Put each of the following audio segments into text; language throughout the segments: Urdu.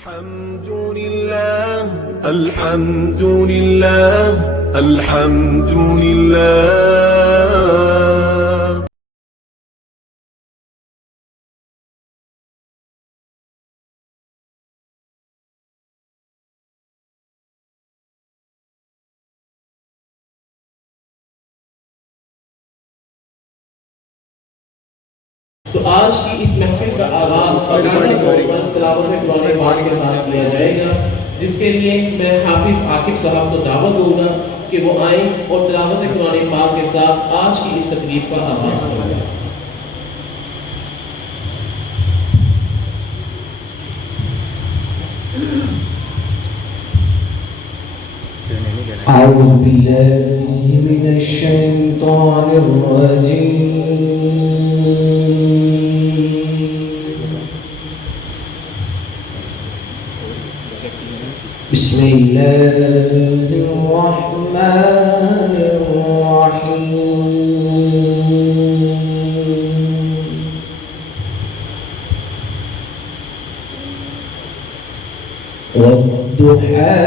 الحمد لله الحمد لله الحمد لله. تو آج کی اس محفل کا آغاز باقاعدہ طور پر تلاوت قرآن پاک کے ساتھ کیا جائے گا، جس کے لیے میں حافظ عاقب صاحب کو دعوت دوں گا کہ وہ آئیں اور تلاوت قرآن پاک کے ساتھ آج کی اس تقریب کا آغاز کریں۔ أعوذ بالله من الشيطان الرجيم. بسم الله الرحمن الرحيم. والضحى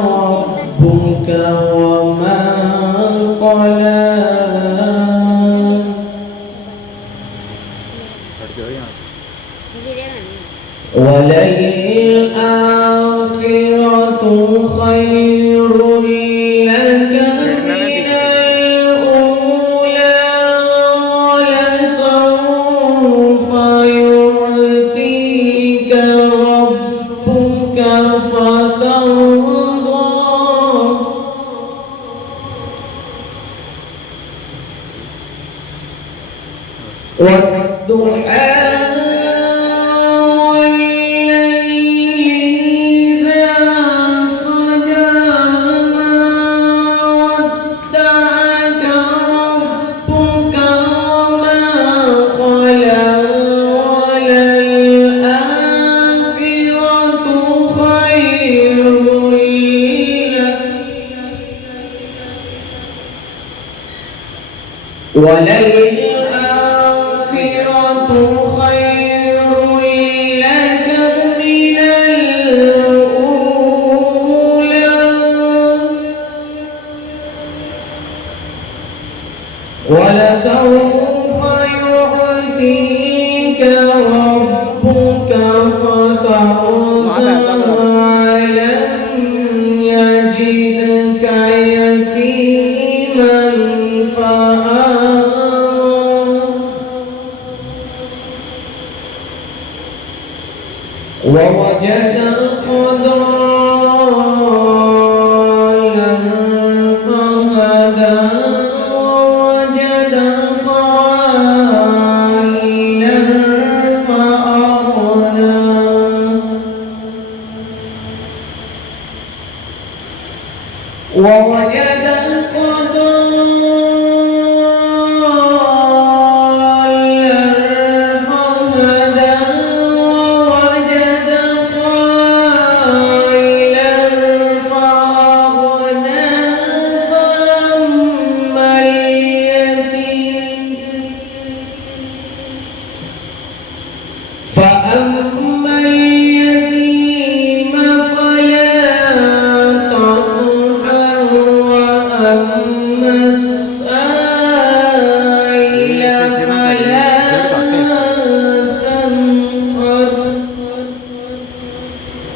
ربك وما قلى وللآخرة خير لك من الأولى ولسوف يعطيك ربك فترضى والضحى والليل إذا سجى ما ودعك ربك وما قلى وللآخرة خير لك خير لك من الأولى ولسوف يعطيك ربك فترضى ألم يجدك يتيما فآوى ووجدك ضالا فهدى ووجدك عائلا فأغنى ووجدك ضالا فهدى ووجدك عائلا فأغنى فأما اليتيم فلا تقهر وأما السائل فلا تنهر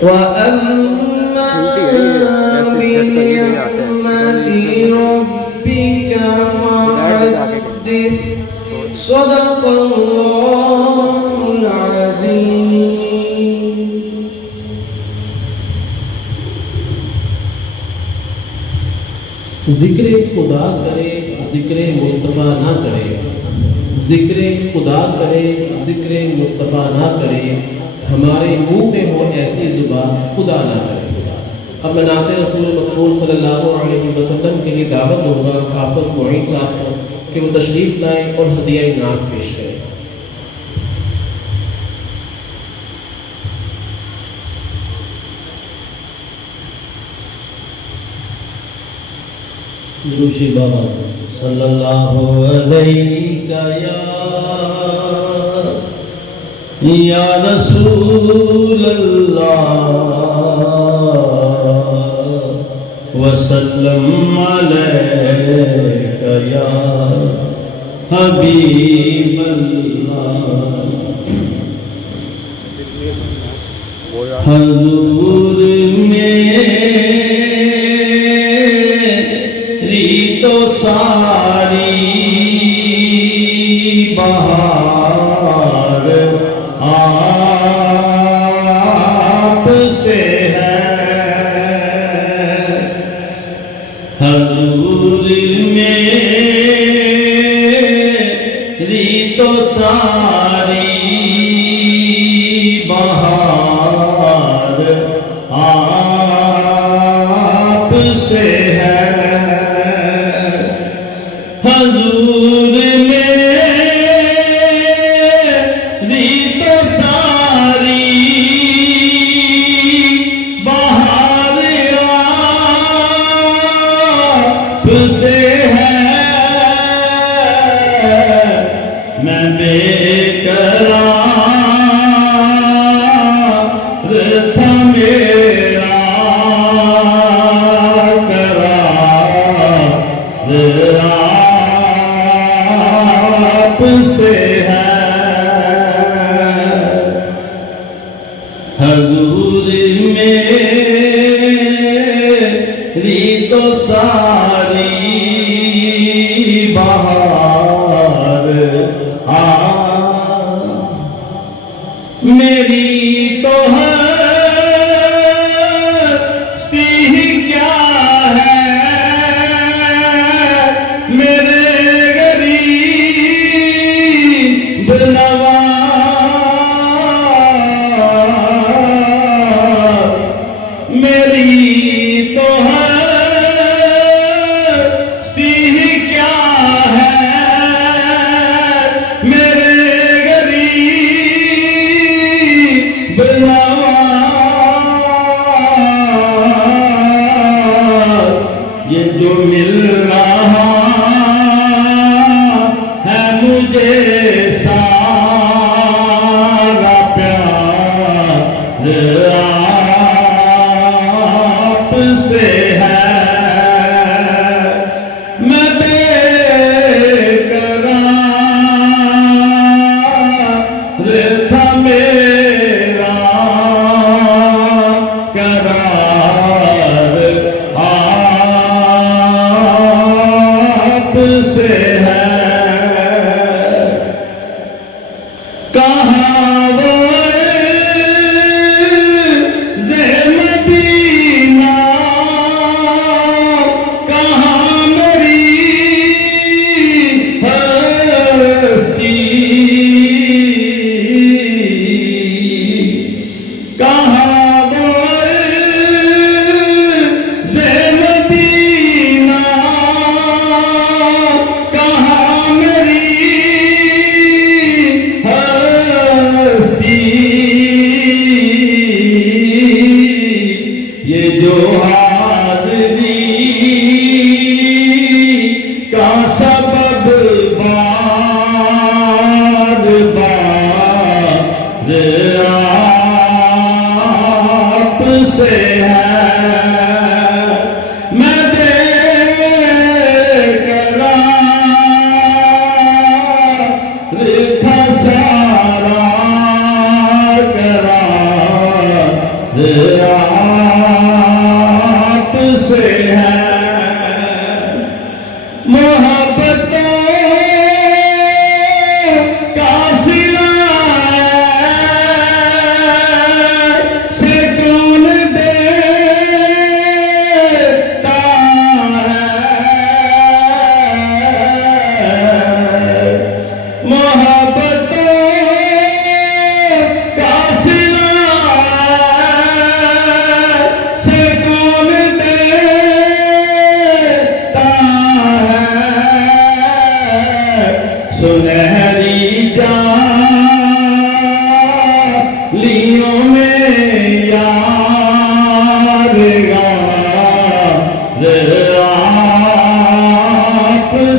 وأما بنعمة ربك فحدث صدق الله العظيم. ذکر خدا کرے ذکر مصطفیٰ نہ کرے، ذکر خدا کرے ذکر مصطفیٰ نہ کرے، ہمارے منہ میں ہو ایسی زبان خدا نہ کرے۔ اب میں نعت رسول مقبول صلی اللہ علیہ وسلم کے لیے دعوت دوں گا حافظ معین صاحب کو کہ وہ تشریف لائیں اور ہدیہ نعت پیش کریں۔ دروشی بابا صلی اللہ علیہ یا رسول اللہ وسلم علیک یا حبیب اللہ حضور میری تو ساری بہار آپ سے ہے حضور میری تو ساری بہار آپ سے ہے حضور میری تو ساری بہار آپ سے ہے میں بے قرار تھا میرا قرار آپ سے ہے حضور میری تو ساری بہار میری تو ہستی کیا ہے میرے غریب نواز میری تو ہستی کیا ہے میرے یہ جو مل رہا ہے مجھے سارا پیار آپ سے ہے میں بے قرار تھا میرا قرار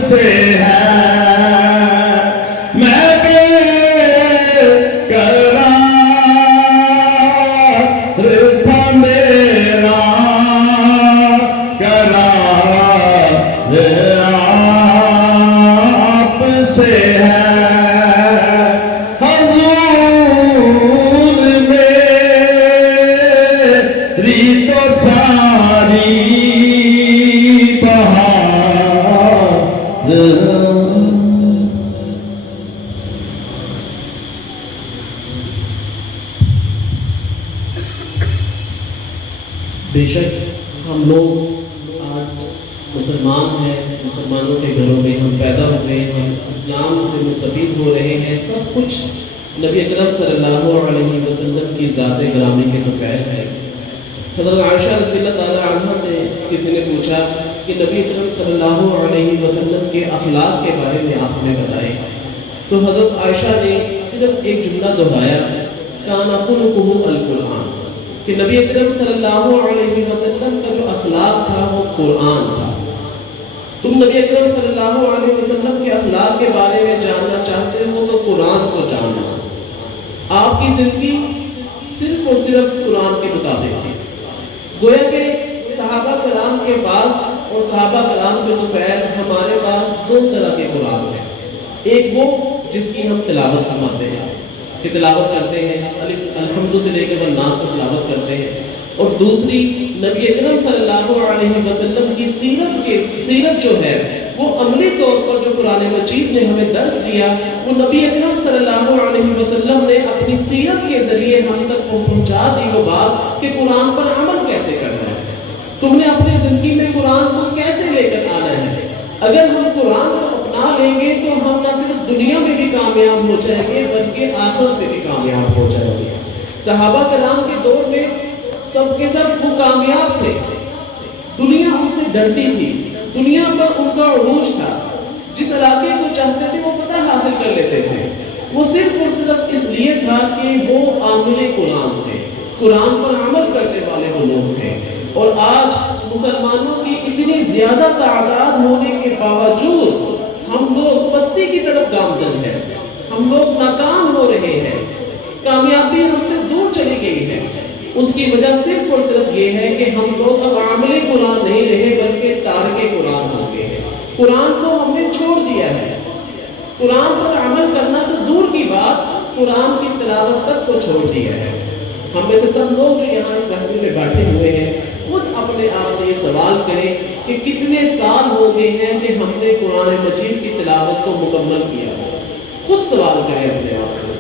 سے ہے میں بے قرار تھا میرا قرار آپ سے ہے حضور میری تو ساری بے شک ہم لوگ آج مسلمان ہیں، مسلمانوں کے گھروں میں ہم پیدا ہوئے، ہم اسلام سے مستفید ہو رہے ہیں، سب کچھ نبی اکرم صلی اللہ علیہ وسلم کی ذات گرامی کے توفیل ہے۔ حضرت عائشہ رضی اللہ تعالیٰ عنہ سے کسی نے پوچھا کہ نبی اکرم صلی اللہ علیہ وسلم کے اخلاق کے بارے میں آپ ہمیں بتائیں، تو حضرت عائشہ نے صرف ایک جملہ دہرایا، کان خلقہ القرآن، کہ نبی اکرم صلی اللہ علیہ وسلم کا جو اخلاق تھا وہ قرآن تھا۔ تم نبی اکرم صلی اللہ علیہ وسلم کے اخلاق کے بارے میں جاننا چاہتے ہو تو قرآن کو جاننا۔ آپ کی زندگی صرف اور صرف قرآن کے مطابق تھی۔ گویا کہ صحابہ کرام کے پاس اور صحابہ کرام کے طفیل ہمارے پاس دو طرح کے قرآن ہیں، ایک وہ جس کی ہم تلاوت فرماتے ہیں کہ تلاوت کرتے ہیں، الحمد سے لے کے والناس تک تلاوت کرتے ہیں، اور دوسری نبی اکرم صلی اللہ علیہ وسلم کی سیرت جو ہے وہ عملی طور پر جو قرآن مجید نے ہمیں درس دیا وہ نبی اکرم صلی اللہ علیہ وسلم نے اپنی سیرت کے ذریعے ہم تک پہنچا دی وہ بات کہ قرآن پر عمل کیسے کرنا ہے، تم نے اپنی زندگی میں قرآن کو کیسے لے کر آنا ہے۔ اگر ہم قرآن کو اپنا لیں گے تو ہم نہ صرف دنیا میں بھی کامیاب ہو جائیں گے بلکہ آخرت میں بھی کامیاب ہو جائیں گے۔ صحابہ کرام کے دور میں سب کے سب وہ کامیاب تھے، دنیا ان سے ڈرتی تھی، دنیا پر ان کا عروج تھا، جس علاقے کو چاہتے تھے وہ فتح حاصل کر لیتے تھے، وہ صرف اور صرف اس لیے تھا کہ وہ عامل قرآن تھے، قرآن پر عمل کرنے والے وہ لوگ تھے۔ اور آج مسلمانوں کی اتنی زیادہ تعداد ہونے کے باوجود ہم لوگ پستی کی طرف گامزن ہیں، ہم لوگ ناکام ہو رہے ہیں، کامیابی ہم سے دور چلی گئی ہے۔ اس کی وجہ صرف اور صرف یہ ہے کہ ہم لوگ اب عامل قرآن نہیں رہے بلکہ تارک قرآن ہو گئے ہیں۔ قرآن کو ہم نے چھوڑ دیا ہے، قرآن پر عمل کرنا تو دور کی بات، قرآن کی تلاوت تک کو چھوڑ دیا ہے۔ ہم میں سے سب لوگ جو یہاں اس محفل میں بیٹھے ہوئے ہیں خود اپنے آپ سے یہ سوال کریں کہ کتنے سال ہو گئے ہیں کہ ہم نے قرآن مجید کی تلاوت کو مکمل کیا ہے۔ خود سوال کریں اپنے آپ سے۔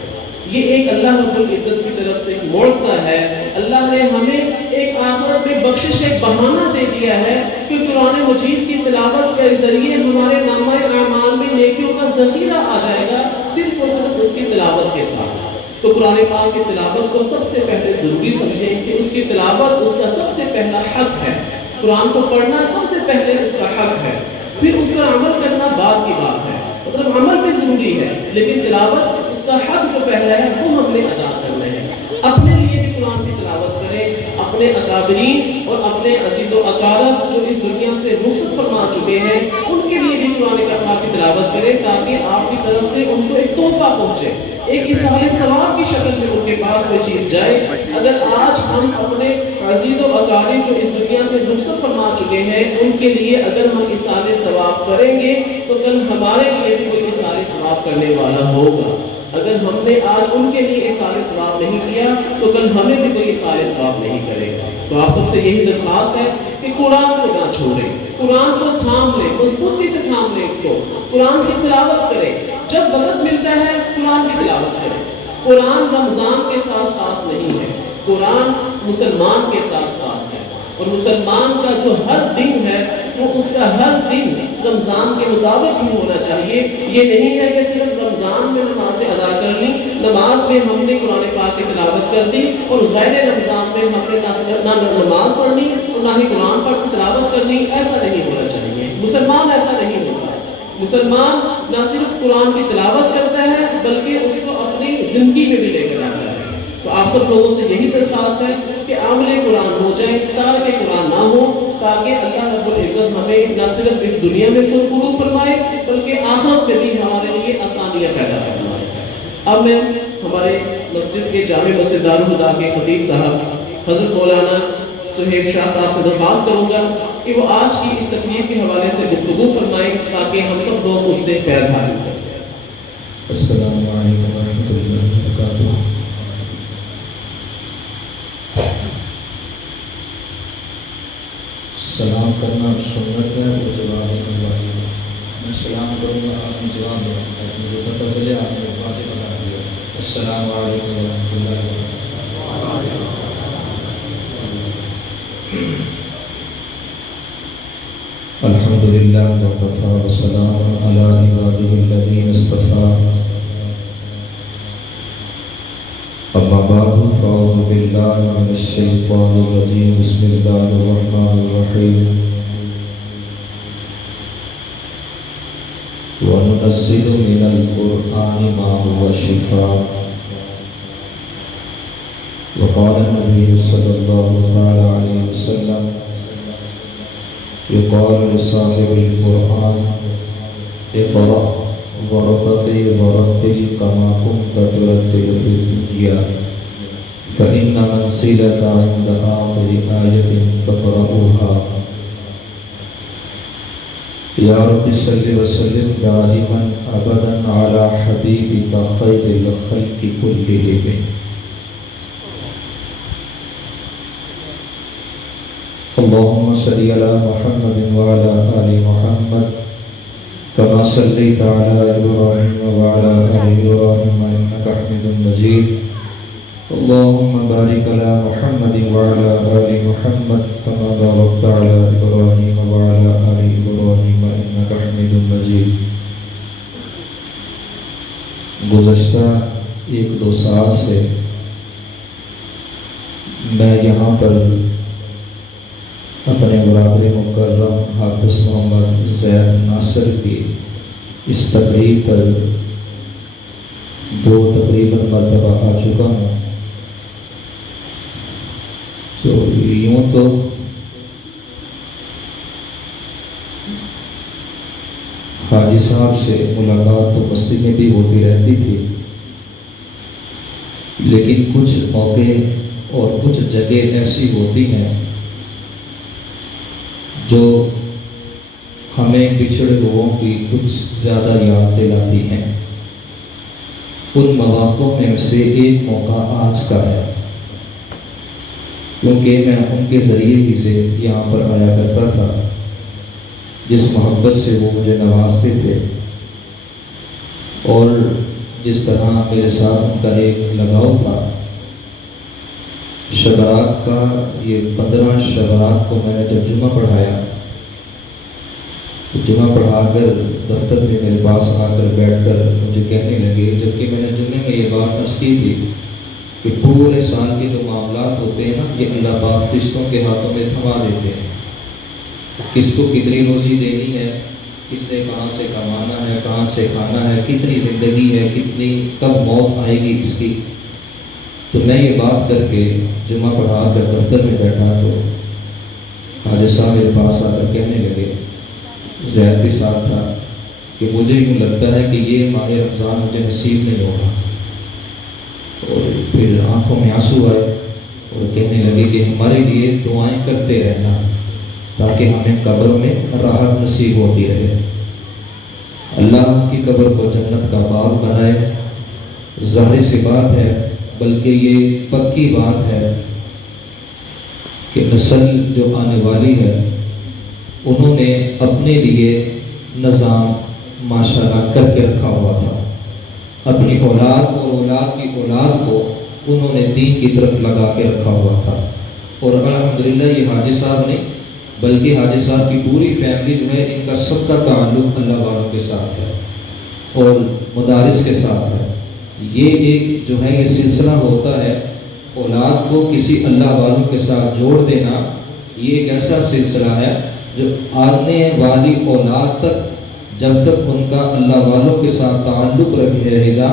یہ ایک اللہ رب العزت کی طرف سے ایک معجزہ ہے، اللہ نے ہمیں ایک آخرت میں بخشش کا ایک بہانہ دے دیا ہے کہ قرآن مجید کی تلاوت کے ذریعے ہمارے نامہ اعمال میں نیکیوں کا ذخیرہ آ جائے گا صرف اور صرف اس کی تلاوت کے ساتھ۔ تو قرآن پاک کی تلاوت کو سب سے پہلے ضروری سمجھیں کہ اس کی تلاوت اس کا سب سے پہلا حق ہے، قرآن کو پڑھنا سب سے پہلے اس کا حق ہے، پھر اس پر عمل کرنا بعد کی بات ہے، مطلب عمل بھی ضروری ہے لیکن تلاوت اس کا حق جو پہلا ہے وہ ہم نے ادا کرنا ہے۔ اپنے لیے بھی قرآن کی تلاوت کریں، اپنے اکابرین اور اپنے عزیز و اقارب جو اس دنیا سے رخصت فرما چکے ہیں ان کے لیے بھی قرآن پاک کی تلاوت کریں تاکہ آپ کی طرف سے ان کو ایک تحفہ پہنچے، ایک اصحاب ثواب کی شکل میں ان کے پاس کوئی چیز جائے۔ اگر آج ہم اپنے عزیز و اقارب جو اس دنیا سے رخصت فرما چکے ہیں ان کے لیے اگر ہم اصحاب ثواب کریں گے تو کل ہمارے لیے بھی کوئی اصحاب ثواب کرنے والا ہوگا۔ اگر ہم نے آج ان کے لیے اصحاب ثواب نہیں کیا تو کل ہمیں بھی کوئی اصحاب ثواب نہیں کرے گا۔ تو آپ سب سے یہی درخواست ہے کہ قرآن کو نہ چھوڑیں، قرآن کو تھام لیں، مضبوطی سے تھام لیں، اس کو قرآن کی تلاوت کریں، جب وقت ملتا ہے قرآن کی تلاوت کریں۔ قرآن رمضان کے ساتھ خاص نہیں ہے، قرآن مسلمان کے ساتھ خاص ہے، اور مسلمان کا جو ہر دن ہے وہ اس کا ہر دن رمضان کے مطابق ہی ہونا چاہیے۔ یہ نہیں ہے کہ صرف رمضان میں نمازیں ادا کر لی، نماز میں ہم نے قرآن پاک کی تلاوت کر دی اور غیر رمضان میں ہم نے نہ نماز پڑھنی اور نہ ہی قرآن پاک کی تلاوت کرنی، ایسا نہیں ہونا چاہیے۔ مسلمان ایسا نہیں ہوگا، مسلمان نہ صرف قرآن کی تلاوت کرتا ہے بلکہ اس کو اپنی زندگی میں بھی لے کر آتا ہے۔ تو آپ سب لوگوں سے یہی درخواست ہے کہ عامل قرآن ہو جائیں، تارک قرآن نہ ہو، تاکہ اللہ رب العزت ہمیں نہ صرف اس دنیا میں سرخرو فرمائے بلکہ آخرت میں بھی ہمارے لیے آسانیاں پیدا فرمائے۔ اب میں ہمارے مسجد کے جامع مسجد دارالہدیٰ کے خطیب صاحب حضرت مولانا سہیب شاہ صاحب سے درخواست کروں گا کہ وہ آج کی اس تقریب کے حوالے سے گفتگو فرمائیں تاکہ ہم سب لوگ اس سے فیض حاصل کر سکیں۔ السلام علیکم ورحمۃ اللہ وبرکاتہ۔ سلام کرنا سنت ہے، وہ جواب دینا واجب ہے۔ میں سلام کروں گا، آپ نے جواب دینا ہے، مجھے پتہ چلے آپ نے واجب ادا کیا۔ السلام علیکم ورحمۃ اللہ وبرکاتہ۔ الحمد للہ وکفیٰ وسلام علی عبادہ الذین اصطفیٰ، اما بعد فاعوذ باللہ من الشیطان الرجیم، بسم اللہ الرحمن الرحیم۔ وَنُنَزِّلُ مِنَ الْقُرْآنِ مَا هُوَ شِفَاءٌ۔ وقال النبي صلى الله تعالى عليه وسلم يقال لصاحب القرآن اقرأ ورتقي ورتل كما كنت ترتل في الدنيا فإن منزلك عند آخر آية تقرأها۔ يا رب صل وسلم دائما أبدا على حبيبك خير الخلق كلهم۔ اللهم صل على محمد وعلى آل محمد كما صليت على إبراهيم وعلى آل إبراهيم إنك حميد مجيد۔ اللهم بارك على محمد وعلى آل محمد كما باركت على إبراهيم وعلى آل إبراهيم إنك حميد مجيد۔ گزشتہ 1-2 سال سے میں یہاں پر اپنے برادر مکرم حافظ محمد زید ناصر کی اس تقریب پر 2 تقریباً مرتبہ آ چکا ہوں۔ تو یوں تو حاجی صاحب سے ملاقات تو مسجد میں بھی ہوتی رہتی تھی، لیکن کچھ موقع اور کچھ جگہ ایسی ہوتی ہیں جو ہمیں بچھڑے لوگوں کی کچھ زیادہ یاد دلاتی ہیں۔ ان مواقعوں میں سے ایک موقع آج کا ہے، کیونکہ میں ان کے ذریعے ہی سے یہاں پر آیا کرتا تھا، جس محبت سے وہ مجھے نوازتے تھے اور جس طرح میرے ساتھ ان کا ایک لگاؤ تھا۔ شبرات کا یہ 15 شبرات کو میں نے جب جمعہ پڑھایا تو جمعہ پڑھا کر دفتر میں میرے پاس آ کر بیٹھ کر مجھے کہنے لگے، جبکہ میں نے جمعے میں یہ بات عرض کی تھی کہ پورے سال کے جو معاملات ہوتے ہیں نا، یہ اللہ پاک فرشتوں کے ہاتھوں میں تھما دیتے ہیں۔ کس کو کتنی روزی دینی ہے، کس نے کہاں سے کمانا ہے، کہاں سے کھانا ہے، کتنی زندگی ہے، کتنی کب موت آئے گی اس کی۔ تو میں یہ بات کر کے جمعہ پڑھا کر دفتر میں بیٹھا تو حاجی صاحب میرے پاس آ کر کہنے لگے، زید بھی ساتھ تھا، کہ مجھے یوں لگتا ہے کہ یہ ماہ رمضان مجھے نصیب نہیں ہوگا۔ اور پھر آنکھوں میں آنسو آئے اور کہنے لگے کہ ہمارے لیے دعائیں کرتے رہنا تاکہ ہمیں قبر میں راحت نصیب ہوتی رہے۔ اللہ ہم کی قبر کو جنت کا باغ بنائے۔ ظاہر سی بات ہے، بلکہ یہ پکی بات ہے کہ نسل جو آنے والی ہے انہوں نے اپنے لیے نظام ماشاءاللہ کر کے رکھا ہوا تھا۔ اپنی اولاد اور اولاد کی اولاد کو انہوں نے دین کی طرف لگا کے رکھا ہوا تھا۔ اور الحمدللہ یہ حاجی صاحب نہیں بلکہ حاجی صاحب کی پوری فیملی جو ہے، ان کا سب کا تعلق اللہ والوں کے ساتھ ہے اور مدارس کے ساتھ ہے۔ یہ ایک جو ہے یہ سلسلہ ہوتا ہے، اولاد کو کسی اللہ والوں کے ساتھ جوڑ دینا، یہ ایک ایسا سلسلہ ہے جو آنے والی اولاد تک جب تک ان کا اللہ والوں کے ساتھ تعلق رہے گا،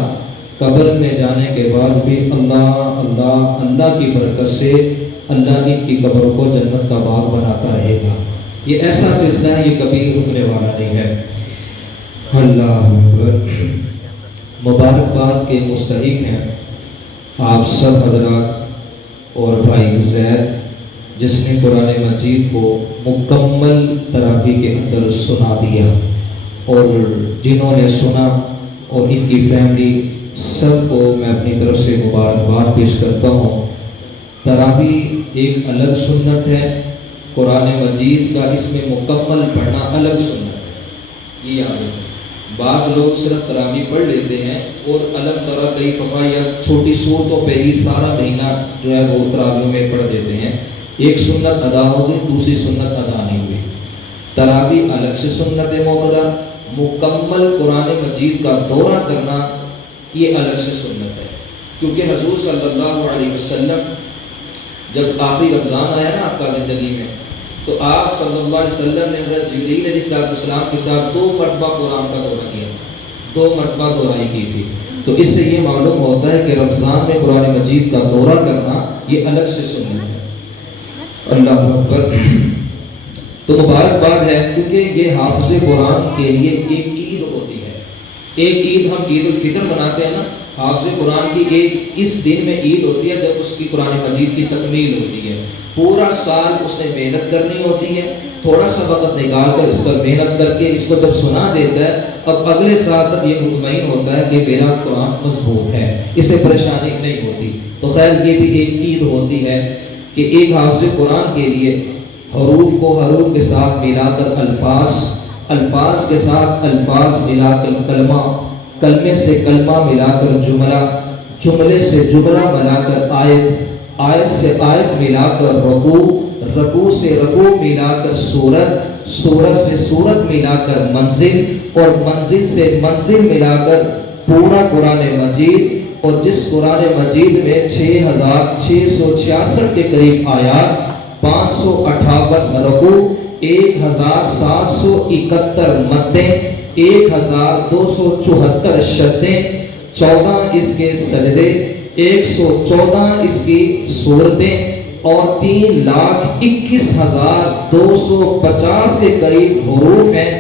قبر میں جانے کے بعد بھی اللہ اللہ اللہ کی برکت سے اللہ ان کی قبر کو جنت کا باغ بناتا رہے گا. یہ ایسا سلسلہ ہے، یہ کبھی رکنے والا نہیں ہے. اللہ اکبر. مبارکباد کے مستحق ہیں آپ سب حضرات اور بھائی زید جس نے قرآن مجید کو مکمل تراویح کے اندر سنا دیا، اور جنہوں نے سنا اور ان کی فیملی سب کو میں اپنی طرف سے مبارکباد پیش کرتا ہوں. تراویح ایک الگ سنت ہے، قرآن مجید کا اس میں مکمل پڑھنا الگ سنت ہے. یہ یاد رکھیں. بعض لوگ صرف تراویح پڑھ لیتے ہیں اور الگ طرح کئی فقہ یا چھوٹی صورتوں پہ ہی سارا مہینہ جو ہے وہ تراویح میں پڑھ دیتے ہیں. ایک سنت ادا ہوگی، دوسری سنت ادا نہیں ہوئی. تراویح الگ سے سنت موقدہ، مکمل قرآن مجید کا دورہ کرنا یہ الگ سے سنت ہے. کیونکہ حضور صلی اللہ علیہ وسلم جب آخری رمضان آیا نا آپ کا زندگی میں، تو آپ صلی اللہ علیہ وسلم نے حضرت جبریل علیہ السلام کے ساتھ 2 مرتبہ قرآن کا دورہ کیا، 2 مرتبہ دورہ کی تھی. تو اس سے یہ معلوم ہوتا ہے کہ رمضان میں قرآن مجید کا دورہ کرنا یہ الگ سے سنت ہے. اللہ اکبر. تو مبارکباد ہے کیونکہ یہ حافظ قرآن کے لیے ایک عید ہوتی ہے. ایک عید ہم عید الفطر مناتے ہیں نا، حافظ قرآن کی ایک اس دن میں عید ہوتی ہے جب اس کی قرآن مجید کی تکمیل ہوتی ہے. پورا سال اس نے محنت کرنی ہوتی ہے، تھوڑا سا وقت نکال کر اس پر محنت کر کے اس کو جب سنا دیتا ہے، اب اگلے سال تک یہ مطمئن ہوتا ہے کہ میرا قرآن مضبوط ہے، اسے پریشانی نہیں ہوتی. تو خیر یہ بھی ایک عید ہوتی ہے کہ ایک حافظ قرآن کے لیے حروف کو حروف کے ساتھ ملا کر الفاظ، الفاظ کے ساتھ الفاظ ملا کر کلمہ، کلمے سے کلمہ ملا کر جملہ، جملے سے جملہ ملا کر آیت، آیت سے آیت ملا کر رکوع، رکوع سے رکوع ملا کر سورت، سورت سے سورت ملا کر منزل، اور منزل سے منزل ملا کر پورا قرآن مجید. اور جس قرآن مجید میں 6666 کے قریب آیات، 558 رکوع، 1771 مدیں، 1274 شدیں، 14 اس کے سجدے، 114 اس کی صورتیں، اور 3,21,250 کے قریب حروف ہیں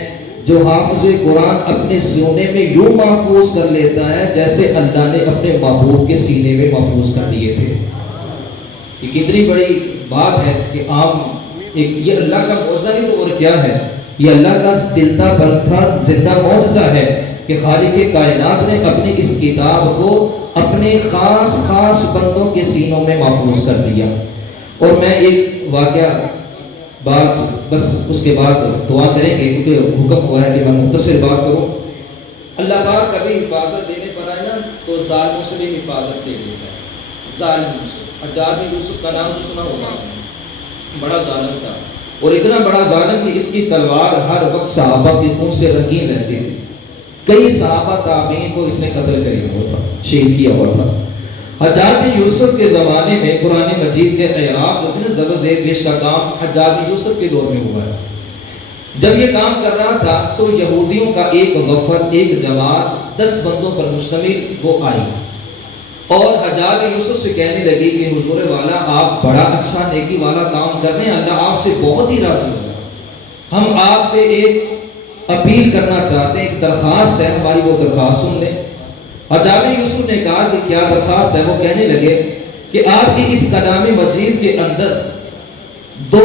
جو حافظ قرآن اپنے سینے میں یوں محفوظ کر لیتا ہے جیسے اللہ نے اپنے محبوب کے سینے میں محفوظ کر دیے تھے. یہ کتنی بڑی بات ہے کہ عام یہ اللہ کا معجزہ نہیں تو اور کیا ہے. یہ اللہ کا جلتا بنتا زندہ معجزہ ہے کہ خالق کائنات نے اپنی اس کتاب کو اپنے خاص خاص بندوں کے سینوں میں محفوظ کر دیا. اور میں ایک واقعہ بات بس اس کے بعد دعا کریں گے کیونکہ حکم ہوا ہے کہ میں مختصر بات کروں. اللہ پاک کبھی حفاظت دینے پر آئے نا تو ظالموں سے بھی حفاظت دے دیتا ہے. ظالموں سے حجاج بن یوسف کا نام تو سنا ہوگا، بڑا ظالم تھا، اور اتنا بڑا ظالم کہ اس کی تلوار ہر وقت صحابہ کے خون سے رنگین رہتی تھی. کئی صحابہ تابعین کو اس نے قتل کیا ہوا تھا، شہید کیا ہوا تھا. حجاج بن یوسف کے زمانے میں قرآن مجید کے اعراب جو تھے نا زبر زیر پیش کا کام حجاج بن یوسف کے دور میں ہوا ہے. جب یہ کام کر رہا تھا تو یہودیوں کا ایک وفد، ایک جماعت 10 بندوں پر مشتمل وہ آئی اور حجاج بن یوسف سے کہنے لگی کہ حضور والا آپ بڑا اچھا نیکی والا کام کر رہے ہیں، اللہ آپ سے بہت ہی راضی ہوگا. ہم آپ سے ایک اپیل کرنا چاہتے ہیں، ایک درخواست ہے، ہماری وہ درخواست سن لیں. حجاج بن یوسف نے کہا کہ کیا درخواست ہے؟ وہ کہنے لگے کہ آپ کی اس کلام مجید کے اندر 2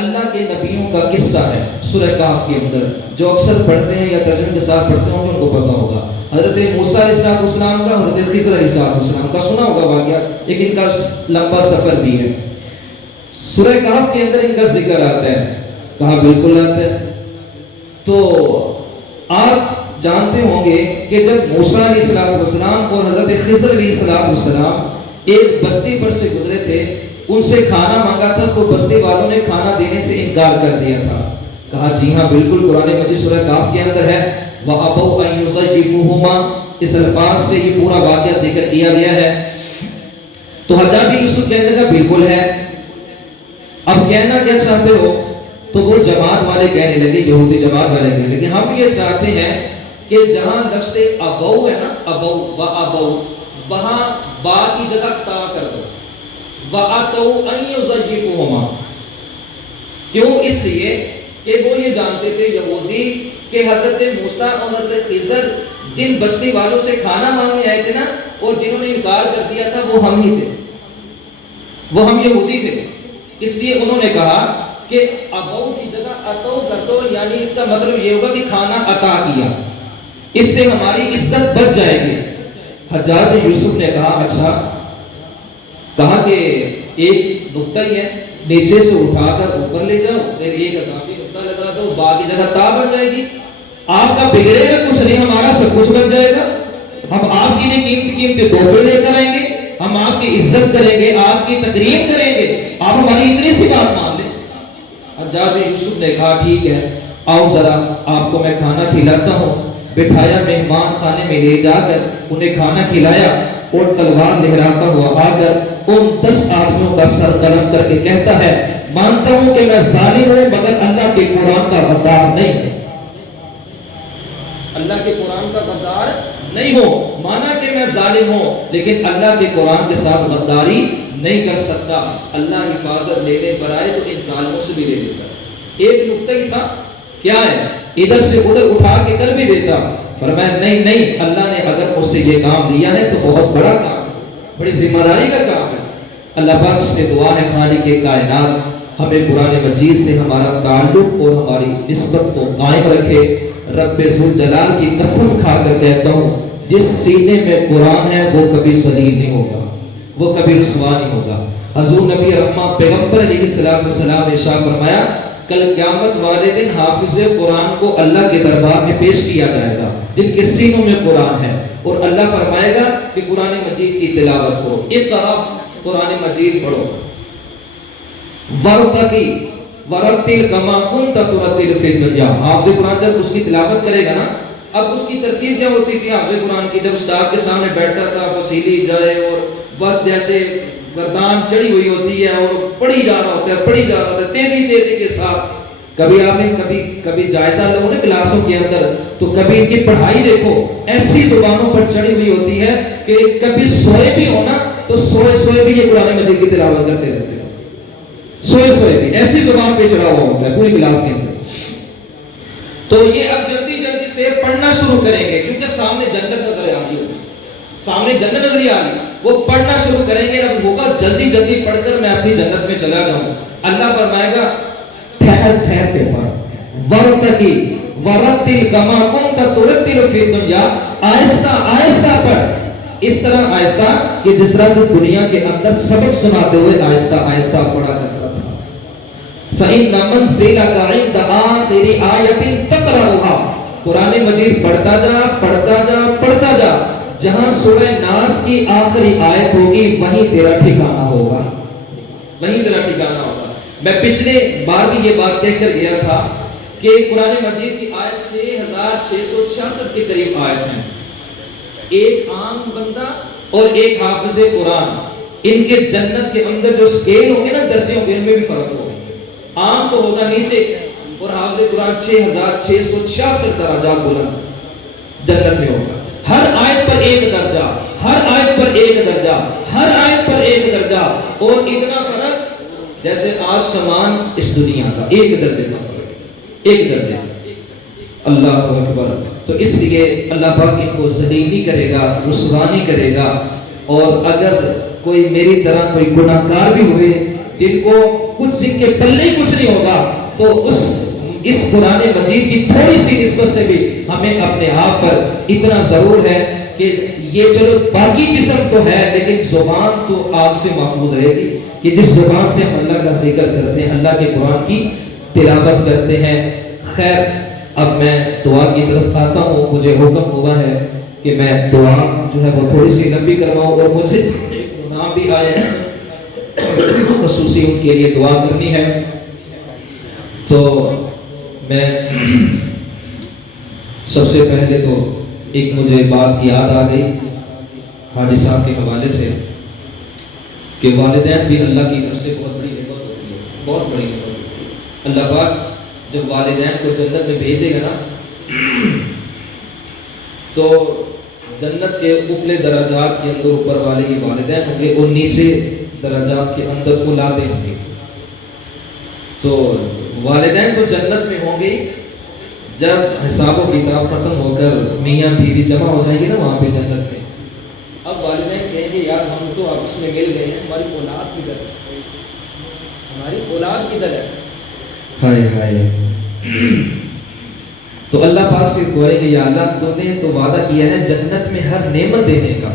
اللہ کے نبیوں کا قصہ ہے سورہ کہف کے اندر، جو اکثر پڑھتے ہیں یا ترجمے کے ساتھ پڑھتے ہیں ان کو پتہ ہوگا. حضرت موسیٰ علیہ السلام کا، حضرت خضر علیہ السلام کا سنا ہوگا واقعہ، لیکن ان کا لمبا سفر بھی ہے. سورہ کہف کے اندر ان کا ذکر آتا ہے. کہا بالکل آتا ہے. تو آپ جانتے ہوں گے کہ جب موسیٰ علیہ السلام اور حضرت خضر علیہ السلام ایک بستی پر سے گزرے تھے، ان سے کھانا مانگا تھا تو بستی والوں نے کھانا دینے سے انکار کر دیا تھا. کہا جی ہاں بالکل قرآن مجید سورہ کہف کے اندر ہے وَأَبَوْا أَن يُضَيِّفُوهُمَا، اس الفاظ سے یہ پورا واقعہ ذکر کیا گیا ہے. تو حجاج بن یوسف کہنے لگا بالکل ہے، اب کہنا کیا چاہتے ہو؟ تو وہ جماعت والے کہنے لگے، یہودی جماعت والے کہنے لگے ہم یہ چاہتے ہیں کہ جہاں لفظ ابو ہے نا، ابو و ابو، وہاں با کی جگہ تا کر دو، وَأَتَوْا أَن يُزَيِّفُهُمَا. کیوں؟ اس لیے کہ وہ یہ جانتے تھے یہودی کہ حضرت موسیٰ اور حضرت خضر جن بستی والوں سے کھانا مانگنے آئے تھے نا، اور جنہوں نے انکار کر دیا تھا، وہ ہم ہی تھے، وہ ہم یہودی تھے. اس لیے انہوں نے کہا کہ ابو کی جگہ اتو کر دو، یعنی اس کا مطلب یہ ہوگا کہ کھانا عطا کیا، اس سے ہماری عزت بچ جائے گی. حجاج بن یوسف نے کہا اچھا، کہا کہ ایک نقطہ ہی ہے، نیچے سے اٹھا کر اوپر لے جاؤ، پھر ایک اضافی نقطہ لگا دو، با کی جگہ تا بن جائے گی. آپ کا بگڑے گا کچھ نہیں، ہمارا سب کچھ بن جائے گا. ہم آپ کے لیے قیمتی تحفے لے کر آئیں گے، ہم آپ کی عزت کریں گے، آپ کی تکریم کریں گے، آپ ہماری اتنی سی بات مان لیں. حجاج بن یوسف نے کہا ٹھیک ہے، آؤ ذرا آپ کو میں کھانا کھلاتا ہوں. بٹھایا، مہمان خانے میں لے جا کر انہیں کھانا کھلایا، اور تلوار لہراتا ہوا آ کر ان 10 آدمیوں کا سر قلم کر کے کہتا ہے مانتا ہوں کہ میں ظالم ہوں مگر اللہ کے قرآن کا غدار نہیں ہوں. اللہ کے قرآن کا غدار نہیں ہوں، مانا کہ میں ظالم ہوں لیکن اللہ کے قرآن کے ساتھ غداری نہیں کر سکتا. اللہ حفاظت لینے پر آئے تو ان ظالموں سے بھی لے لیتا. ایک نقطہ ہی تھا، کیا ہے، ادھر سے ادھر اٹھا کے کر بھی دیتا. فرمایا نہیں، اللہ نے اگر مجھ سے یہ کام لیا ہے تو بہت بڑا کام ہے، بڑی ذمہ داری کا کام ہے. اللہ پاک سے دعا ہے خالق کائنات ہمیں قرآن مجید سے ہمارا تعلق اور ہماری نسبت کو قائم رکھے. رب ذوالجلال کی قسم کھا کر کہتا ہوں جس سینے میں قرآن ہے وہ کبھی ذلیل نہیں ہوگا، وہ کبھی رسوا نہیں ہوگا. حضور نبی رحمہ پیغمبر علیہ السلام نے ارشاد فرمایا کل قیامت والے دن حافظ قرآن کو اللہ کے دربار میں پیش کیا جائے گا جن کے سینوں میں قرآن ہے، اور اللہ فرمائے گا کہ قرآن مجید کی تلاوت کرو، اقرأ، قرآن مجید پڑھو. ورتقی ورتل کما کنت ترتل فی الدنیا. حافظ قرآن جب اس کی تلاوت کرے گا نا، اب اس کی ترتیب کیا ہوتی تھی حافظ قرآن کی؟ جب استاد کے سامنے بیٹھتا تھا وسیلی جائے اور بس جیسے گردان چڑھی ہوئی ہوتی ہے اور پڑھی جا رہا ہوتا ہے، پڑھی جا رہا ہوتا ہے تیزی کے ساتھ. کبھی آپ نے کبھی جائزہ لو نا کلاسوں کے اندر، تو کبھی ان کی پڑھائی دیکھو ایسی زبانوں پر چڑھی ہوئی ہوتی ہے کہ کبھی سوئے بھی ہونا تو سوئے بھی یہ قرآن مجید کی تلاوت کرتے رہتے ہیں، سوئے بھی ایسی زبان پہ چڑھا ہوا ہوتا ہے پوری کلاس کے اندر. تو یہ اب جلدی سے پڑھنا شروع کریں گے کیونکہ سامنے جنت نظر آ رہی ہوگی، سامنے جنت نظر آ رہی، وہ پڑھنا شروع کریں گے. اب ہوگا جلدی پڑھ کر میں اپنی جنت میں چلا جاؤں. اللہ فرمائے گا ٹھہر کے پڑھ، ورتقی ورتل کما کنت ترتل فی الدنیا، آہستہ پڑھ، اس طرح آہستہ کہ جس طرح تو دنیا کے اندر سبق سناتے ہوئے آہستہ پڑھا کرتا تھا. فَإِنَّ مَنزِلَكَ عِنْدَ آخِرِ آیَةٍ تَقْرَأُهَا. قرآن مجید پڑھتا جا، جہاں سورہ ناس کی آخری آیت ہوگی وہیں تیرا ٹھکانہ ہوگا. میں پچھلے بار بھی یہ بات کہہ کر گیا تھا کہ قرآن مجید کی آیت 6666 کے قریب آیت ہیں. ایک عام بندہ اور ایک حافظ قرآن، ان کے جنت کے اندر جو سکیل ہوں گے نا، درجے ہوں گے، ان میں بھی فرق ہوگا. عام تو ہوگا نیچے، اور حافظ قرآن 6666 درجات بلند جنت میں ہوگا. ہر آیت پر ایک درجہ، ہر آیت پر ایک درجہ، ہر آیت پر ایک درجہ، اور اتنا فرق جیسے آسمان اس دنیا کا، ایک درجے کا فرق، ایک درجے. اللہ اکبر. تو اس لیے اللہ پاک ان کو ذلیل نہیں کرے گا، رسوا نہیں کرے گا. اور اگر کوئی میری طرح کوئی گناہ گار بھی ہوئے جن کے پلے کچھ نہیں ہوگا، تو اس قرآن مجید کی تھوڑی سی نسبت سے بھی ہمیں اپنے آپ پر اتنا ضرور ہے کہ یہ چلو باقی جسم تو ہے لیکن زبان تو آگ سے محفوظ رہے گی، کہ جس زبان سے ہم اللہ کا ذکر کرتے ہیں، اللہ کے قرآن کی تلاوت کرتے ہیں. خیر، اب میں دعا کی طرف آتا ہوں. مجھے حکم ہوا ہے کہ میں دعا جو ہے وہ تھوڑی سی لمبی کرواؤں، اور مجھے نام بھی آئے ہیں خصوصی ان کے لیے دعا کرنی ہے. تو میں سب سے پہلے تو ایک مجھے بات یاد آ گئی حاجی صاحب کے حوالے سے کہ والدین بھی اللہ کی طرف سے بہت بڑی نعمت ہوتی ہے، بہت بڑی نعمت ہوتی ہے. اللہ پاک جب والدین کو جنت میں بھیجے گا نا تو جنت کے اوپر درجات کے اندر اوپر والے یہ والدین ہوں گے اور نیچے درجات کے اندر اولادیں ہوں گی. تو والدین تو جنت میں ہوں گے. جب حساب و کتاب ختم ہو کر میاں بیوی جمع ہو جائیں گے نا وہاں پہ جنت میں, اب والدین کہیں گے یار ہم تو آپس میں مل گئے ہیں, ہماری اولاد کدھر ہے, ہماری اولاد کدھر ہے. ہائے ہائے. تو اللہ پاک سے دعا ہے کہ یا اللہ تو نے تو وعدہ کیا ہے جنت میں ہر نعمت دینے کا,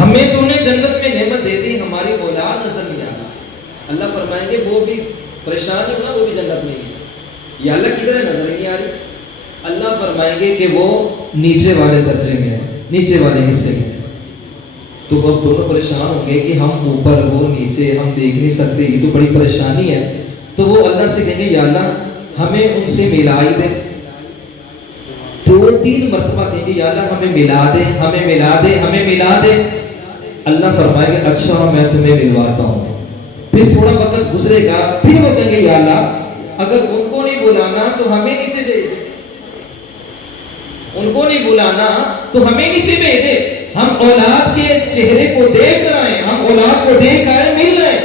ہمیں تو نے جنت میں نعمت دے دی, ہماری اولاد نظر نہیں آ رہا. اللہ فرمائیں گے وہ بھی پریشان ہے نا, وہ بھی جنت میں ہی ہے. یا اللہ کدھر ہے, نظر نہیں آ رہی. اللہ فرمائیں گے کہ وہ نیچے والے درجے میں ہے, نیچے والے حصے میں. تو اب دونوں پریشان ہوں گے کہ ہم اوپر وہ نیچے, ہم دیکھ نہیں سکتے, یہ تو بڑی پریشانی ہے. تو وہ اللہ سے کہیں گے یا اللہ ہمیں ان سے ملائی دے. 2-3 مرتبہ کہیں گے یا اللہ ہمیں ملا دے, ہمیں ملا دے, ہمیں ملا دے. اللہ فرمائے گا اچھا میں تمہیں ملواتا ہوں. پھر تھوڑا وقت گزرے گا, پھر وہ کہیں گے یا اللہ اگر ان کو نہیں بلانا تو ہمیں نیچے بھیج دے, ان کو نہیں بلانا تو ہمیں نیچے بھیج دے. ہم اولاد کے چہرے کو دیکھ کر آئے, ہم اولاد کو دیکھ کر مل رہے.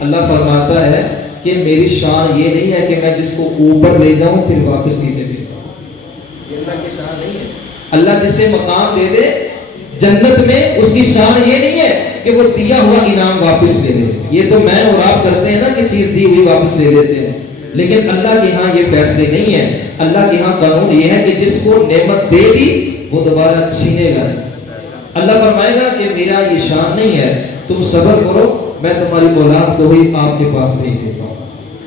اللہ فرماتا ہے کہ میری شان یہ نہیں ہے کہ میں جس کو اوپر لے جاؤں پھر واپس نیچے بھیج دوں. یہ اللہ کی شان نہیں ہے. اللہ جسے مقام دے دے جنت میں, اس کی شان یہ نہیں ہے کہ وہ دیا ہوا انعام واپس لے لے. یہ تو میں اور آپ کرتے ہیں نا کہ چیز دی ہوئی واپس لے لیتے ہیں, لیکن اللہ کے ہاں یہ فیصلے نہیں ہے. اللہ کے ہاں قانون یہ ہے کہ جس کو نعمت دے دی وہ دوبارہ چھینے گا. اللہ فرمائے گا کہ میرا یہ شان نہیں ہے, تم صبر کرو, میں تمہاری اولاد کو ہی آپ کے پاس بھیج دیتا ہوں.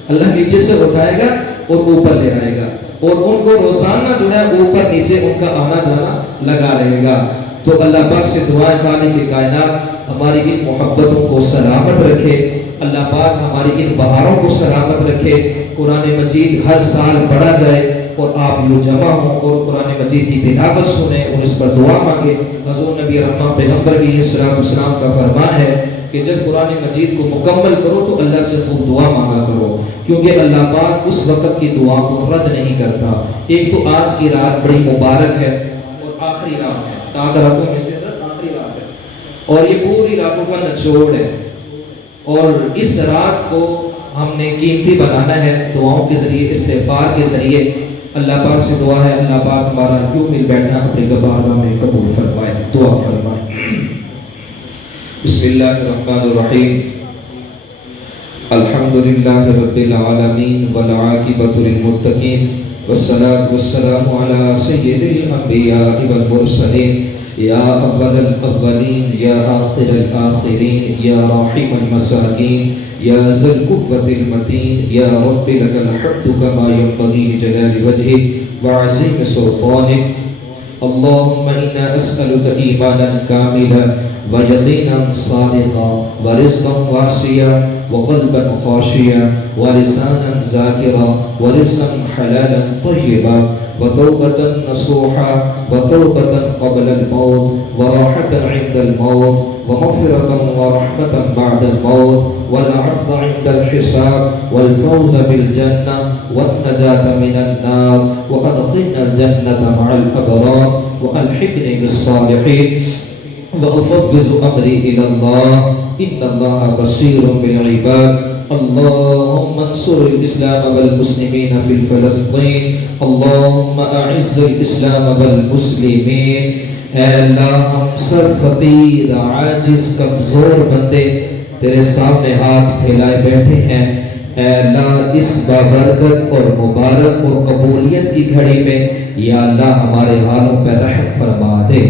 اللہ نیچے سے اٹھائے گا اور اوپر لے آئے گا, اور ان کو روزانہ جو ہے اوپر نیچے ان کا آنا جانا لگا رہے گا. تو اللہ پاک سے دعائیں خالق کے کائنات ہماری ان محبتوں کو سلامت رکھے. اللہ پاک ہماری ان بہاروں کو سلامت رکھے. قرآن مجید ہر سال بڑھا جائے اور آپ یوں جمع ہوں اور قرآن مجید کی تلاوت سنیں اور اس پر دعا مانگے. حضور نبی رحمت پیغمبر کی السلام کا فرمان ہے کہ جب قرآن مجید کو مکمل کرو تو اللہ سے خوب دعا مانگا کرو, کیونکہ اللہ پاک اس وقت کی دعا کو رد نہیں کرتا. ایک تو آج کی رات بڑی مبارک ہے اور آخری رات ہے, تاک راتوں میں سے آخری رات ہے, اور یہ پوری راتوں کا نچوڑ ہے. اور اس رات کو ہم نے قیمتی بنانا ہے دعاؤں کے ذریعے, استغفار کے ذریعے. اللہ پاک سے دعا ہے اللہ پاک ہمارا یوں مل بیٹھنا اپنی بارگاہ میں قبول فرمائے. دعا فرمائے. بسم اللہ الرحمن الرحیم. الحمدللہ رب العالمین والعاقبۃ للمتقین والصلاة والسلام علی سید الانبیاء والمرسلین یا اول الاولین یا آخر الاخرین یا راحم المساکین یا ذی القوة المتین یا رب لک الحمد کما ينبغی لجلال وجهک وعظیم سلطانک. اللهم إنا أسألك إيمانا كاملا ويقينا صادقا ورزقا واسعا وقلبا خاشعا ولسانا ذاكرا ورزقا حلالا طيبا وتوبة نصوحا وتوبة قبل الموت وراحة عند الموت ومغفرة ورحمة بعد الموت والعفو عند الحساب والفوز بالجنة والنجاة من النار وأدخلنا الجنة مع الأبرار وألحقني بالصالحين وأفوض أمري إلى الله إن الله بصير بالعباد. اللهم انصر الإسلام والمسلمين في فلسطين. اللهم أعز الإسلام والمسلمين. اے اللہ ہم سر فقیر عاجز کمزور بندے تیرے سامنے ہاتھ پھیلائے بیٹھے ہیں. اے اللہ اس بابرکت اور مبارک اور قبولیت کی گھڑی میں یا اللہ ہمارے حالوں پر رحم فرما دے.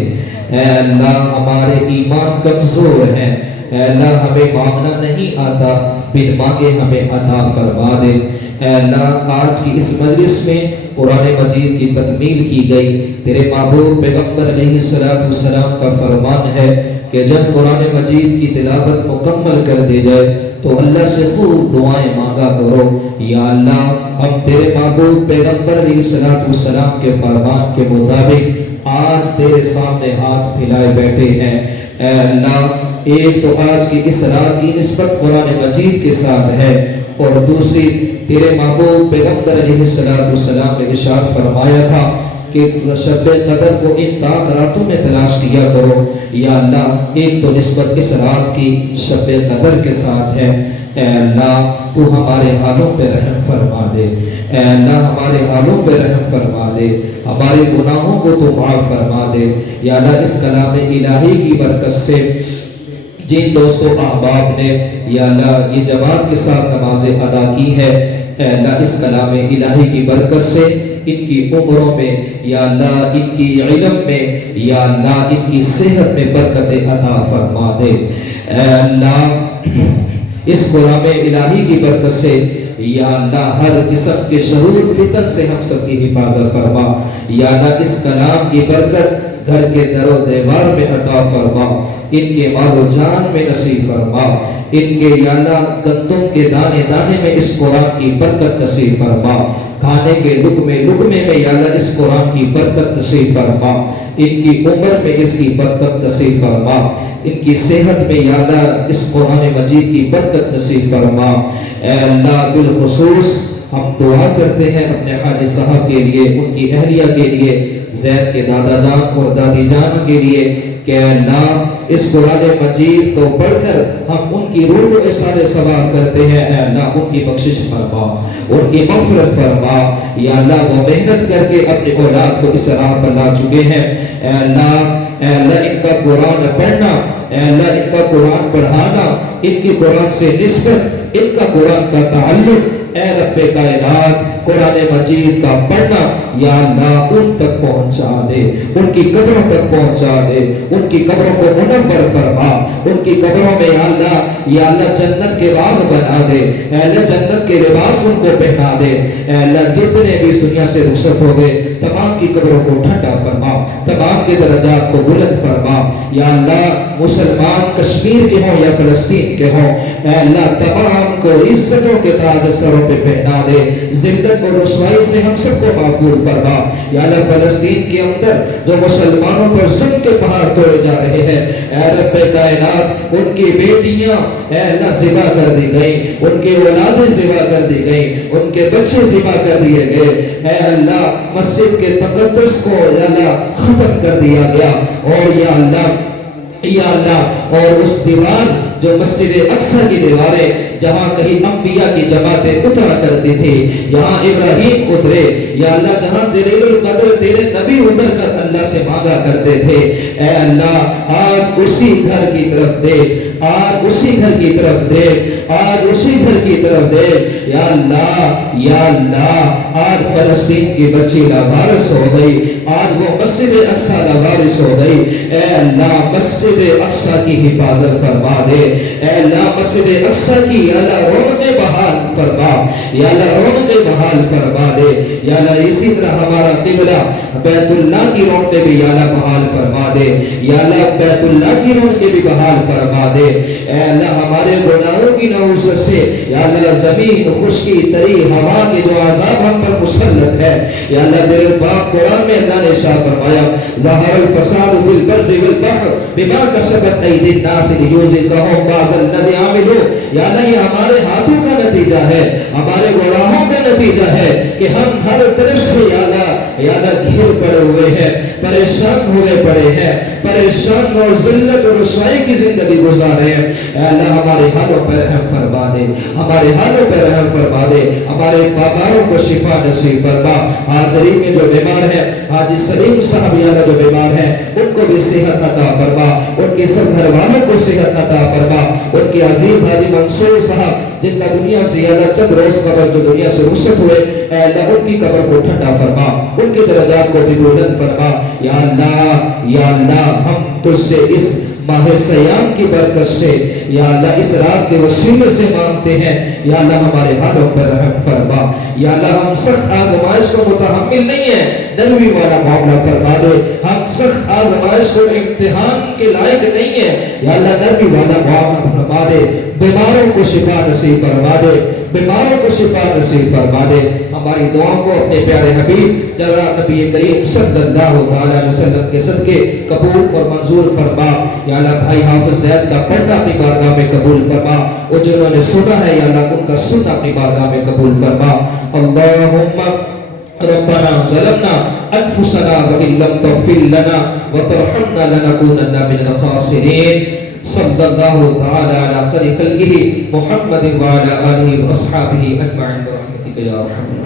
اے اللہ ہمارے ایمان کمزور ہیں, اے اللہ ہمیں مانگنا نہیں آتا, بن مانگے ہمیں عطا فرما دے. اے اللہ آج کی اس مجلس میں قرآن مجید کی تکمیل کی گئی. تیرے محبوب پیغمبر علیہ السلام کا فرمان ہے کہ جب قرآن مجید کی تلاوت مکمل کر دی جائے تو اللہ سے خوب دعائیں مانگا کرو. یا اللہ ہم تیرے محبوب پیغمبر علیہ السلام کے فرمان کے مطابق آج تیرے سامنے ہاتھ پھیلائے بیٹھے ہیں. اے اللہ ایک تو آج کی اس رات کی نسبت قرآن مجید کے ساتھ ہے, اور دوسری تیرے محبوب پیغمبر علیہ السلام نے ارشاد فرمایا تھا کہ شب قدر کو ان پاک راتوں میں تلاش کیا کرو. یا اللہ ایک تو نسبت اس رات کی شب قدر کے ساتھ ہے. اے اللہ تو ہمارے حالوں پہ رحم فرما دے. اے اللہ ہمارے حالوں پہ رحم فرما دے. ہمارے گناہوں کو تو معاف فرما دے. یا اللہ اس کلام الہی کی برکت سے جن دوستوں احباب نے یا اللہ یہ جماعت کے ساتھ نمازیں ادا کی ہے، اے اللہ اس کلام الہی کی برکت سے ان کی عمروں میں یا اللہ ان کی علم میں یا اللہ ان کی صحت میں برکت عطا فرما دے. اے اللہ اس کلام الہی کی برکت سے یا اللہ ہر قسم کے شرور فتن سے ہم سب کی حفاظت فرما. یا اللہ اس کلام کی برکت گھر کے در و دیوار میں عطا فرما. ان کے مال و جان میں نصیب فرما. ان کے یا اللہ گندم کے دانے دانے میں اس قرآن کی برکت نصیب فرما. کھانے کے لقمے لقمے میں یا اللہ اس قرآن کی برکت نصیب فرما. ان کی عمر میں اس کی برکت نصیب فرما. ان کی صحت میں یا اللہ اس قرآن مجید کی برکت نصیب فرما. اے اللہ بالخصوص ہم دعا کرتے ہیں اپنے حاجی صاحب کے لیے، ان کی اہلیہ کے لیے، زید کے دادا جان اور دادی جان کے لیے کہ اللہ اس قرآن مجید کو پڑھ کر ہم ان کی روح کو احسان ثواب کرتے ہیں. اے اللہ ان کی بخشش فرما، ان کی مغفرت فرما. یا اللہ وہ محنت کر کے اپنے اولاد کو اس راہ پر لا چکے ہیں. اے اللہ ان کا قرآن پڑھنا، اے اللہ ان کا قرآن پڑھانا، ان کی قرآن سے نسبت، ان کا قرآن کا تعلق، اے رب کائنات قرآن مجید کا پڑھنا یا اللہ ان تک پہنچا دے، ان کی قبروں تک پہنچا دے، ان کی قبروں کو منور فرما. ان کی قبروں میں یا اللہ جنت کے باغ بنا دے. اے اللہ جنت کے لباس ان کو پہنا دے. اے اللہ جتنے بھی اس دنیا سے رخصت ہو گئے تمام کی قبروں کو ٹھنڈا فرما، تمام کے درجات کو بلند فرما. یا اللہ مسلمان کشمیر کے ہوں یا فلسطین کے ہوں، اے اللہ تمام کو عزتوں کے تاج سروں پہ پہنا دے. ذلت اور رسوائی سے ہم سب کو محفوظ فرما. یا اللہ فلسطین کے اندر جو مسلمانوں پر ظلم کے پہاڑ توڑے جا رہے ہیں، اے رب کائنات ان کی بیٹیاں اے اللہ ذبح کر دی گئی، ان کے اولادیں ذبح کر دی گئی، ان کے بچے ذبح کر دیے گئے. اے اللہ مسجد کے تقدس کو یا اللہ ختم کر دیا گیا. اور یا اللہ اور اس دیوار جو مسجد اقصی کی دیواریں جہاں کہیں انبیاء کی جماعتیں اترا کرتی تھی، یہاں ابراہیم اترے. یا اللہ جہاں جلیل القدر تیرے نبی اتر کر اللہ سے مانگا کرتے تھے، اے اللہ آج اسی گھر کی طرف دیکھ، آج اسی گھر کی طرف دیکھ، آج اسی گھر کی طرف دیکھ. یا اللہ آج فلسطین کی بچی لاوارث ہو گئی، آج وہ مسجد اقصی لاوارث ہو گئی. اے اللہ مسجد اقصی کی حفاظت فرما دے. اے اللہ مسجد اقصی کی یا اللہ رونقیں بحال فرما، یا اللہ رونقیں بحال فرما دے. یا اللہ اسی طرح ہمارا قبلہ بیت اللہ کی رونقیں بھی یا اللہ بحال فرما دے. یا اللہ بیت اللہ کی رونقیں بھی بحال فرما دے. اے اللہ ہمارے گناہوں کی نحوست سے یا اللہ زمین خشکی تری ہوا کے جو عذاب ہم پر مسلط ہے، یا اللہ تیرے پاک قرآن میں اللہ نے ارشاد فرمایا ظہر الفساد فی البر والبحر بما کسبت ایدی الناس لیذیقہم بعض الذی عملوا. یا اللہ یہ ہمارے ہاتھوں کا نتیجہ ہے، ہمارے گناہوں کا نتیجہ ہے کہ ہم ہر طرف سے یا اللہ گھر پڑے ہوئے ہیں، پریشان ہوئے پڑے ہیں، پریشان اور ذلت اور رسوائی کی زندگی گزار رہے ہیں. اے اللہ ہمارے حالوں پر رحم فرما دے، ہمارے حالوں پر رحم فرما دے. ہمارے بیماروں کو شفا نصیب فرما. حاضرین میں جو بیمار ہے حاجی سلیم صاحب یا اللہ جو بیمار ہیں ان کو بھی صحت عطا فرما، ان کے سب گھر والوں کو صحت عطا فرما. ان کے عزیز حاجی منصور صاحب جن کا دنیا سے یا اللہ چند روز قبل جو دنیا سے رخصت ہوئے، اے اللہ ان کی قبر کو ٹھنڈا فرما، ان کے درجات کو بھی بلند فرما. یا اللہ ہم تجھ سے اس ماہ سیام کی برکت سے یا اللہ اس رات کے وسیلے سے مانگتے ہیں، یا اللہ ہمارے حالوں پر رحم فرما. یا اللہ ہم سخت آزمائش کو متحمل نہیں ہیں، نرمی والا معاملہ فرما دے. ہم سخت آزمائش کو امتحان کے لائق نہیں ہیں، یا اللہ نرمی والا معاملہ فرما دے. بیماروں کو شفا نصیب فرما دے، بیماروں کو شفا نصیب فرما دے. ہماری دعاؤں کو اپنے پیارے حبیب جناب نبی کریم صلی اللہ علیہ وسلم کے صدقے قبول اور منظور فرما. یا اللہ بھائی حافظ زید کا پڑھنا اپنی بارگاہ میں قبول فرما، اور جنہوں نے سنا ہے یا اللہ ان کا سننا اپنی بارگاہ میں قبول فرما. اللہم ربنا ظلمنا انفسنا وان لم تغفر لنا وترحمنا لنكونن من الخاسرين صلى الله تعالى على خير خلقه محمد وعلى اله واصحابه اجمعين برحمتك يا ارحم الراحمين.